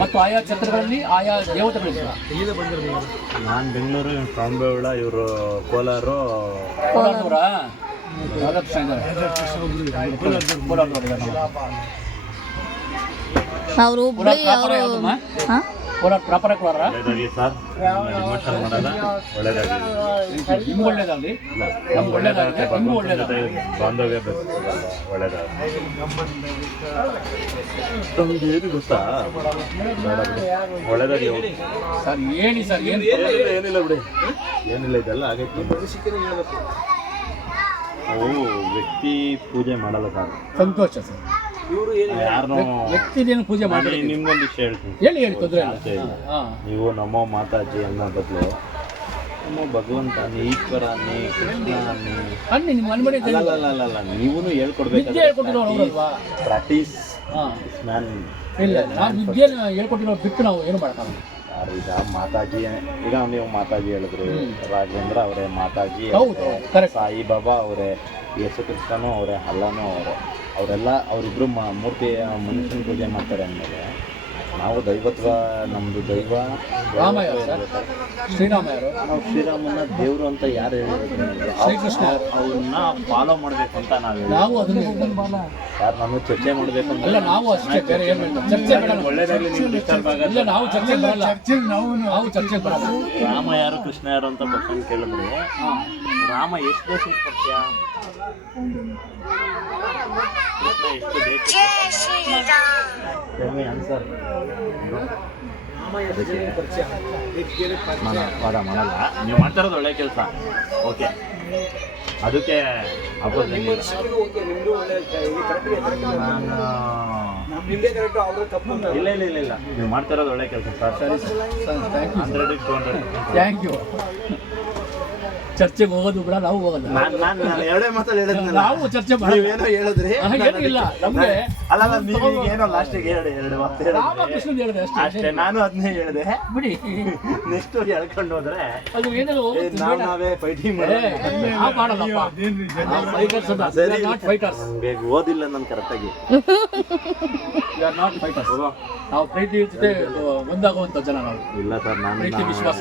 ಮತ್ತು ಆಯಾ ಛತ್ರಗಳಲ್ಲಿ ಆಯಾ ದೇವತೆಗಳಿಲ್ಲ. ನಾನು ಬೆಂಗಳೂರು, ಇವ್ರು ಶ್ರವಣಬೆಳಗೊಳ, ಇವರು ಕೋಲಾರು. ಕೋಲಾರದವರ ರಾಧಾಕೃಷ್ಣ ಇದ್ದಾರೆ. ಅವರು ಕೋಲಾರ ಪ್ರಾಪರ್ ಕೋಲಾರ. ಒಳ್ಳೇದಾಗಲಿ ಸರ್, ಡಿಮೋಷನ್ ಮಾಡಲ್ಲ. ಒಳ್ಳೇದಾಗಲಿ, ನಿಮ್ಗೆ ಒಳ್ಳೇದಾಗಲಿ, ನಮ್ಗೆ ಒಳ್ಳೇದಾಗುತ್ತೆ, ನಿಮಗೂ ಒಳ್ಳೇದಾಗಲಿ. ಬಾಂಧವ್ಯ ಬೆಳೆಸ್ತಿದ್ದಲ್ಲ, ಒಳ್ಳೇದಾಗಲಿ. ನಮ್ಗೆ ಏನು ಗೊತ್ತಾ, ಒಳ್ಳೇದಾಗಲಿ ಸರ್. ಹೇಳಿ ಸರ್, ಏನಿಲ್ಲ ಬಿಡಿ, ಏನಿಲ್ಲ, ಇದೆಲ್ಲ ಆಗೈತಿ. ವ್ಯಕ್ತಿ ಪೂಜೆ ಮಾಡಲ್ಲ ಸರ್. ಸಂತೋಷ ಸರ್. ಯಾರನ್ನೋ ವ್ಯಕ್ತಿದೇನು ಪೂಜೆ ಮಾಡಿ ನಿಮ್ಗೊಂದು ವಿಷಯ ಹೇಳ್ತೀನಿ. ಹೇಳಿ ತೊಂದರೆ ಇಲ್ಲ. ನೀವು ನಮ್ಮೋ ಮಾತಾಜಿ ಅನ್ನೋ ಬದಲು ನಮ್ಮ ಭಗವಂತ ನೀ ಈಶ್ವರ ಅನ್ನಿ, ಕೃಷ್ಣ ಅನ್ನಿ, ನಿಮ್ಮ ಅನ್ಮನೆ ಅಲ್ಲ ನೀವೂ ಹೇಳ್ಕೊಡ್ಬೇಕು. Practice man. ಇಲ್ಲ, ನಾವು ವಿದ್ಯೆನ ಹೇಳ್ಕೊಟ್ಟಿರೋ ಬಿಟ್ಟು ನಾವು ಏನು ಮಾಡೋಣ. ಈಗ ಮಾತಾಜಿ, ಈಗ ನೀವು ಮಾತಾಜಿ ಹೇಳಿದ್ರಿ, ರಾಘವೇಂದ್ರ ಅವರೇ ಮಾತಾಜಿ, ಸಾಯಿಬಾಬಾ ಅವರೇ, ಯೇಸು ಕೃಷ್ಣನೂ ಅವರೇ, ಅಲ್ಲನೂ ಅವರೇ. ಅವರೆಲ್ಲ ಅವರಿಬ್ಬರು ಮೂರ್ತಿ ಮನುಷ್ಯನ ಪೂಜೆ ಮಾಡ್ತಾರೆ ಅಂದಮೇಲೆ ನಾವು ದೈವತ್ವ, ನಮ್ಮದು ದೈವ ರಾಮಯ್ಯ, ಶ್ರೀರಾಮಯ್ಯರು. ನಾವು ಶ್ರೀರಾಮನ ದೇವರು ಅಂತ ಯಾರು ಹೇಳಿದ್ರು? ಶ್ರೀಕೃಷ್ಣ. ಅವ್ರನ್ನ ಫಾಲೋ ಮಾಡಬೇಕು ಅಂತ ನಾವು ಅದನ್ನು ಯಾರು ನಾನು ಚರ್ಚೆ ಮಾಡಬೇಕು ಅಂತ. ಅಲ್ಲ, ನಾವು ಅಷ್ಟೇ, ಬೇರೆ ಏನು ಚರ್ಚೆ ಬೇಡ. ಒಳ್ಳೇದಾಗಲಿ, ನೀವು ಡಿಸ್ಟರ್ಬ್ ಆಗಲ್ಲ. ನಾವು ಚರ್ಚೆ ಬರಲ್ಲ, ನಾವು ಚರ್ಚೆ ಬರಲ್ಲ. ರಾಮ ಯಾರು, ಕೃಷ್ಣ ಯಾರು ಅಂತ ಕ್ವಶನ್ ಕೇಳಿದ್ರೆ, ರಾಮ ಎಷ್ಟು ದೇಶದ ಪಕ್ಷ, ಕೃಷ್ಣ ಎಷ್ಟು ದೇಶ ಆನ್ಸರ್ ವಾದ ಮಾಡಲ್ಲ. ನೀವು ಮಾಡ್ತಾ ಇರೋದು ಒಳ್ಳೆ ಕೆಲಸ, ಓಕೆ, ಅದಕ್ಕೆ ಇಲ್ಲ ನೀವು ಮಾಡ್ತಾ ಇರೋದು ಒಳ್ಳೆ ಕೆಲಸ ಸರ್. ಸರಿ ಸರ್, 100ಕ್ಕೆ 200. Thank you. ಚರ್ಚೆಗೆ ಹೋಗೋದು ಕೂಡ ನಾವು ಹೋಗಲ್ಲ. ನಾನು ಎರಡೇ ಮಾತಲ್ಲಿ ಹೇಳಿದ್ನಲ್ಲ, ನಾವು ಚರ್ಚೆ ಮಾಡಿ ಏನೋ ಹೇಳಿದ್ರಿ. ಏನಿಲ್ಲ ನಮಗೆ. ಅಲ್ಲ, ಏನೋ ಲಾಸ್ಟಿಗೆ ಎರಡು ಮಾತು ರಾಮಕೃಷ್ಣ ಹೇಳಿದೆ ಅಷ್ಟೇ. ನಾನು ಅದನ್ನೇ ಹೇಳಿದೆ ಬಿಡಿ. ನೆಕ್ಸ್ಟ್ ಹೇಳ್ಕೊಂಡು ಹೋದ್ರೆ ಅದು ಏನೆಲ್ಲ ನಾವೇ ಫೈಟಿಂಗ್ ಬೇಗ ಓದಿಲ್ಲ ನಾನು ಕರೆಕ್ಟಾಗಿ. ನಾವು ಪ್ರೀತಿ ಜೊತೆ ಒಂದಾಗುವಂತ ಜನ ನಾವು. ಇಲ್ಲ ಸರ್, ನಾನು ಪ್ರೀತಿ ವಿಶ್ವಾಸ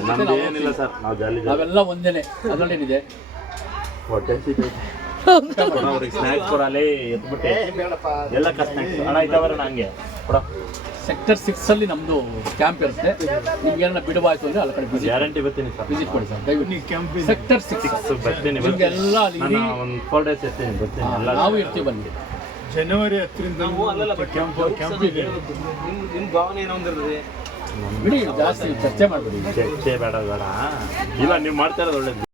ಏನಿಲ್ಲ ಸರ್, ನಾವು ಜಾಲಿ ನಾವೆಲ್ಲ ಒಂದೇನೆ. ಅದರಲ್ಲೇನಿದೆ, ಹೊಟ್ಟೆ ಸಿಗೈತೆ. ಅವ್ರಿಗೆ ಸ್ನ್ಯಾಕ್ಸ್ ಕೊಡಲಿ, ಎತ್ಬಿಟ್ಟೆ ಎಲ್ಲ ಸ್ನ್ಯಾಕ್ಸ್ ಹಣ ಇದ್ದಾವರ ನಂಗೆ ಕೊಡ. ಸೆಕ್ಟರ್ 6 ಅಲ್ಲಿ ನಮ್ದು ಕ್ಯಾಂಪ್ ಇರುತ್ತೆ. ನಿಮ್ಗೆ ಏನಾರ ಬಿಡುವಾಯ್ತು ಅಂದ್ರೆ ಅಲ್ಲಿ ಕಡೆ ಗ್ಯಾರಂಟಿ ಬರ್ತೀನಿ ಸರ್, ವಿಸಿಟ್ ಕೊಡಿ ಸರ್ ದಯವಿಟ್ಟು. ಸೆಕ್ಟರ್ 6 ಬರ್ತೀನಿ. ಎಲ್ಲ ಅಲ್ಲಿ ಒಂದು 4 days ಇರ್ತೀನಿ, ಬರ್ತೀನಿ. ಎಲ್ಲ ನಾವು ಇರ್ತೀವಿ ಬನ್ನಿ. ಜನವರಿ 10ರಿಂದ ಕ್ಯಾಂಪ್ ಇದೆ. ನಿಮ್ಮ ಭಾವನೆ ಏನೋ ಒಂದಿರ್ತದೆ ಬಿಡಿ, ಜಾಸ್ತಿ ಚರ್ಚೆ ಮಾಡ್ಬಿಡಿ. ಚರ್ಚೆ ಬೇಡ. ಇಲ್ಲ, ನೀವು ಮಾಡ್ತಾ ಇರೋದು ಒಳ್ಳೇದು.